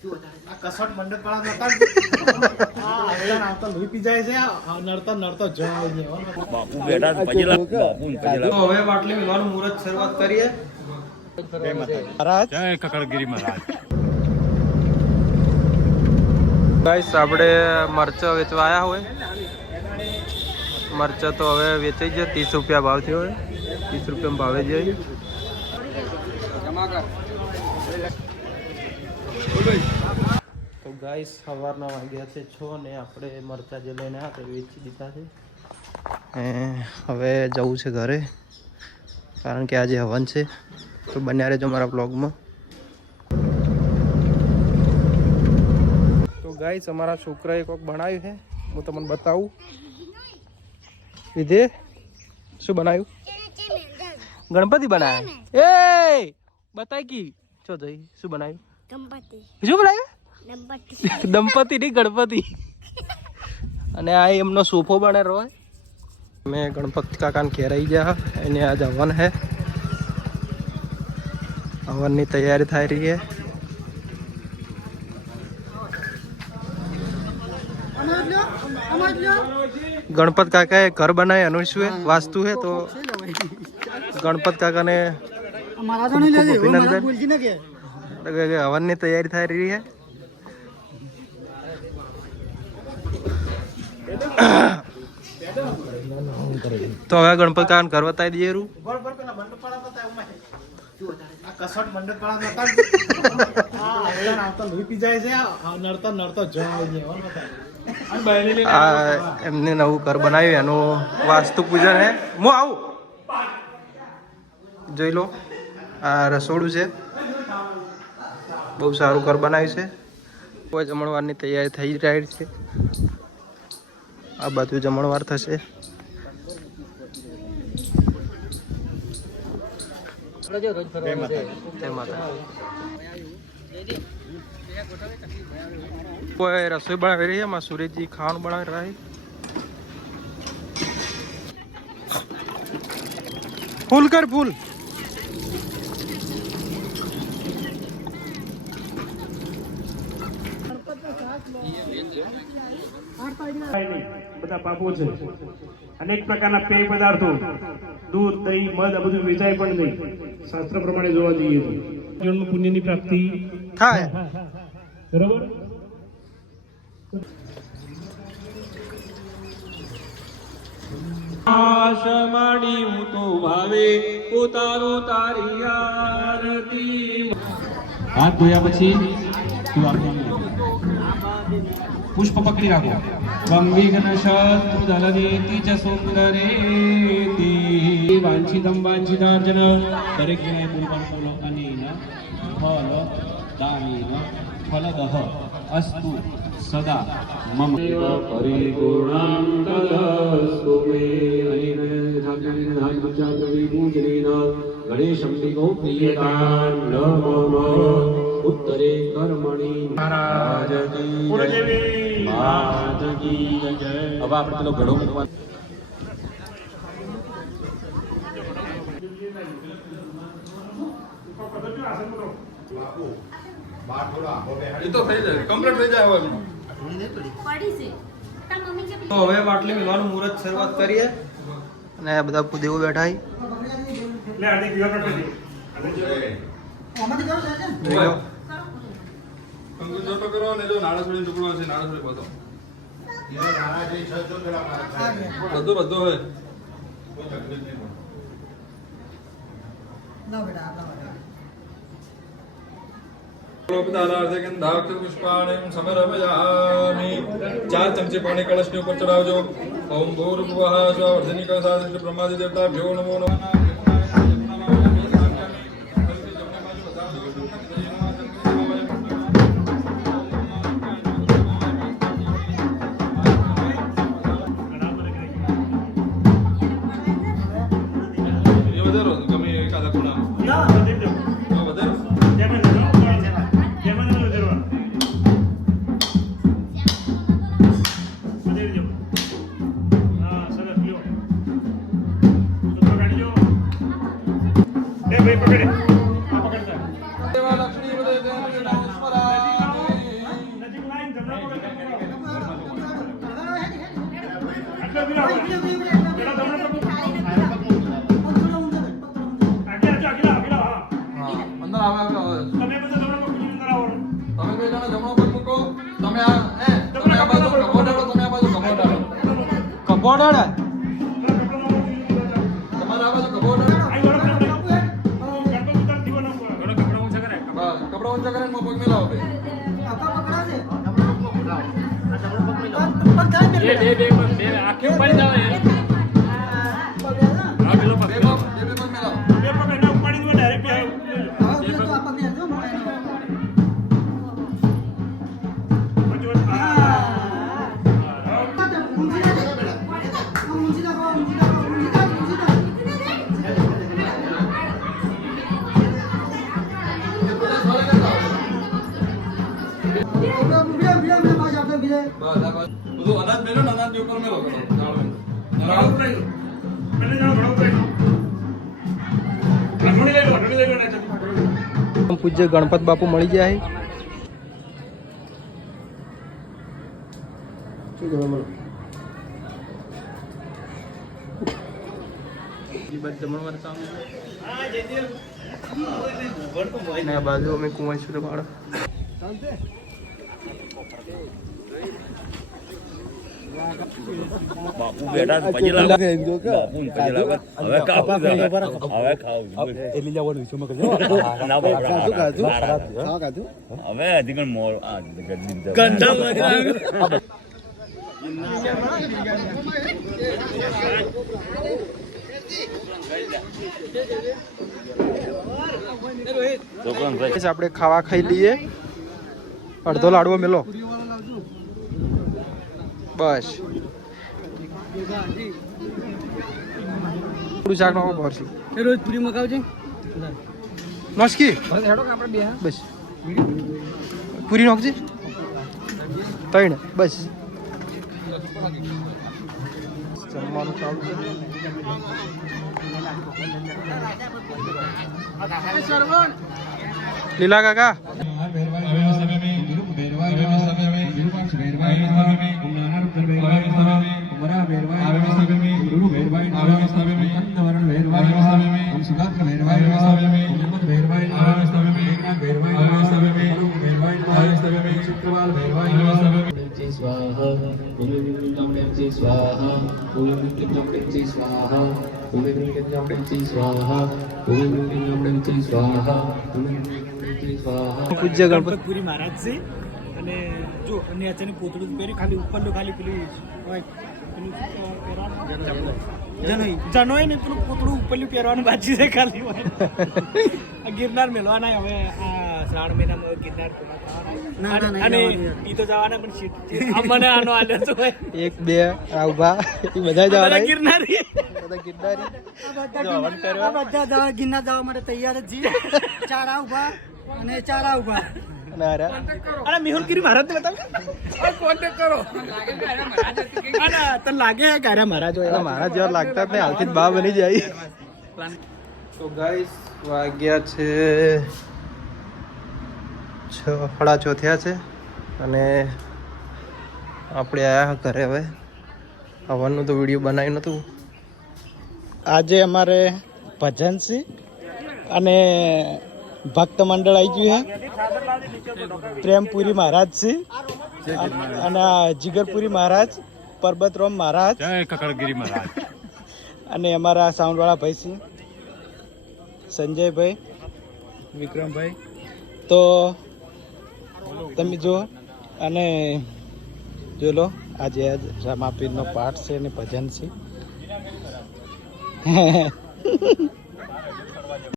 કસોટ મંડપ વાળા નતા લોહી પી જાય છે નડતો નડતો બાપુ બેઠા પછી બાપુ હવે બાટલી મિલવાનું મુહૂર્ત શરૂઆત કરીએ. જય કકડગીરી મહારાજ. ગાઈસ આપણે મરચા વેચવા આવ્યા હોય. મરચા તો હવે વેચાઈ જાય 30 રૂપિયા ભાવ થયો હોય. 30 રૂપિયા ભાવે જાય. તો ગાઈસ સવારના વાગ્યા છે 6 ને આપણે મરચા જે લઈને આવ્યા તે વેચી દીધા છે. હવે જવું છે ઘરે કારણ કે આજે હવન છે. તો બન્યા રહેજો મારા બ્લોગમાં. તો ગાઈસ અમારા છોકરાએ કોઈક બનાવ્યું છે. હું તમને બતાવું. વિધે શું બનાવ્યું? ગણપતિ બનાવ્યા. એ બતાય કી છો જઈ શું બનાવ્યું? ગણપતિ. શું બનાવ્યું? ગણપતિ. દંપતિ નહીં ગણપતિ. અને આ એમનો સોફો બને રહ્યો. મેં ગણપતિ કાકાને ઘેર આવી ગયા. એને આજ હવન હે. હવનની તૈયારી થઈ રહી है. गणपत काका घर बनाए अनुष्व वास्तु है तो गणपत काका ने हवन ની તૈયારી થઈ રહી है. તો હવે ગણપત કાકા ઘર બતાવી દઈએ. કસોટ મંડપ વાળા નતા લોહી પી જાય છે નડતો નડતો એમને નવું ઘર બનાવ્યું એનું વાસ્તુ પૂજન હે. હું આવું જોઈ લો. આ રસોડું છે. બહુ સારું ઘર બનાવ્યું છે. કોઈ જમણવારની તૈયારી થઈ રહી છે. આ બધું જમણવાર થશે. કોઈ રસોઈ બનાવી રહી है. सूरज जी खान बना रहा है. फूल कर फूल. બધા પાપો છે. અનેક પ્રકારના પેય પદાર્થો દૂધ દહીં મધ આ બધું વેચાય પણ નહીં. શાસ્ત્ર પ્રમાણે જોવા જઈએ તો જીવનમાં પુણ્યની પ્રાપ્તિ થાય. બરોબર. આશમાડી હું તો ભાવે પોતારો તારી આરતી. હાથ ધોયા પછી પુષ્પ પકડી રાખો. વમ વિઘ્ન શત્રુ દલનેતિ ચ સુંદરેતિ વાંછિતમ વાંછિતાર્જન. દરેક જણાએ બોલવાનું બોલો. અનેન ફલ દાનેન ફલદઃ અસ્તુ સદા મમ પરિગુણં તદસ્તુ મે. અનેન યથાજ્ઞાનેન ધાર્મિકચાર્યવિ પૂજનેન ગણેશં વિગો પ્રિયતાન નમઃ. ઉત્તરે કર્મણિ મહારાજ કી જય. માત કી જય. હવે આપણે પેલો ઘડો મૂકવા. તો હવે બાટલી મિલવાનું મુહૂર્ત શરૂઆત કરીએ. અને આ બધા દેવો બેઠા છે. समर्पयामि. 4 चमचे पानी कलश के ऊपर चढ़ाओ. ओम भूर्भुवः स्वः वर्धनी कलशादि ब्रह्मादि देवताभ्यो नमो नमः. સરસ લ્યો. પકડી રાખો. પેલા જમણો પગ. આગળ, હા. અંદર આવે તમે બધા જમણો પગ મૂકીને અંદર આવો. તમે બે જણા જમણો પગ મૂકો તમે આ તમે આ બાજુ કપોડાડો તમે આ બાજુ કપોડાડો કપોડાડા તમારે આ બાજુ કપોડાડો આઈ વળો આપણે. ગણપતિ ઉતાર દીવો ના કરો. કપડા ઊંચા કરે. બસ કપડા ઊંચા કરીને પગ મિલાવો બે આખી પડી જાવ બે પગ મિલાવો બે પગ એના ઉપાડી દો ડાયરેક્ટ. બસ આ બાજુ બધું અનાજ મેલો ને અનાજ ઉપર મેલો પૂજ્ય ગણપત બાપુ મળી જાય બાજુ અમે કુંવાઈશું બાળક બાપુ બેઠા છે, પછી લાગે બાપુ ને પછી લાગે હવે ખાવું હવે ખાવું એટલી જવાનું વિષયમાં કરજો ના બાપુ હવે હજી પણ મોર આ ગંધા આપણે ખાવા ખાઈ લઈએ અડધો લાડવો મેલો બસ થોડું શાક નાખો પડશે રોજ પૂરી મગાવજે નોસકી બસ પૂરી નાખજે ત્રણ બસ જમવાનું ચાલુ છે લીલા કાકા પૂજ્ય ગણપત પુરી મહારાજ છે અને જો અને અચાનક પોતળું પહેર્યું ખાલી ઉપરનું ખાલી પેલી જનોય ને પેલું પોતળું ઉપરનું પહેરવાનું બાકી છે ખાલી આ ગિરનાર મેળવાના હવે આ શ્રાવણ મહિનામાં ગિરનાર અને ઈ તો જવાના પણ સીટ મને આનો આદત હોય એક બે આ ઉભા એ બધા જવાના ગિરનારી બધા ગિરનારી બધા જવા ગિરનાર જવા માટે તૈયાર જ છીએ ચાર ઉભા અને ચાર ઉભા અને હારા અરે મેહુલગીરી મહારાજ ને બતાવ કોન્ટેક્ટ કરો તને લાગે કે અરે મહારાજ એટલે મારા જેવા લાગતા જ નહીં હાલથી જ બા બની જાય તો ગાઈસ વાગ્યા છે 6:30 થયા છે અને આપણે આયા ઘરે હવે હવનનું તો વિડીયો બનાવ્યું નહોતું આજે અમારે ભજન છે અને ભક્ત મંડળ આવી ગયું છે પ્રેમપુરી મહારાજ છે અને જીગરપુરી મહારાજ પરબતરામ મહારાજ જય કકડગીરી મહારાજ અને અમારા સાઉન્ડવાળા ભાઈ છે સંજયભાઈ વિક્રમભાઈ તો તમે જો અને જો લો આજે રામાપીરનો પાઠ છે અને ભજન છે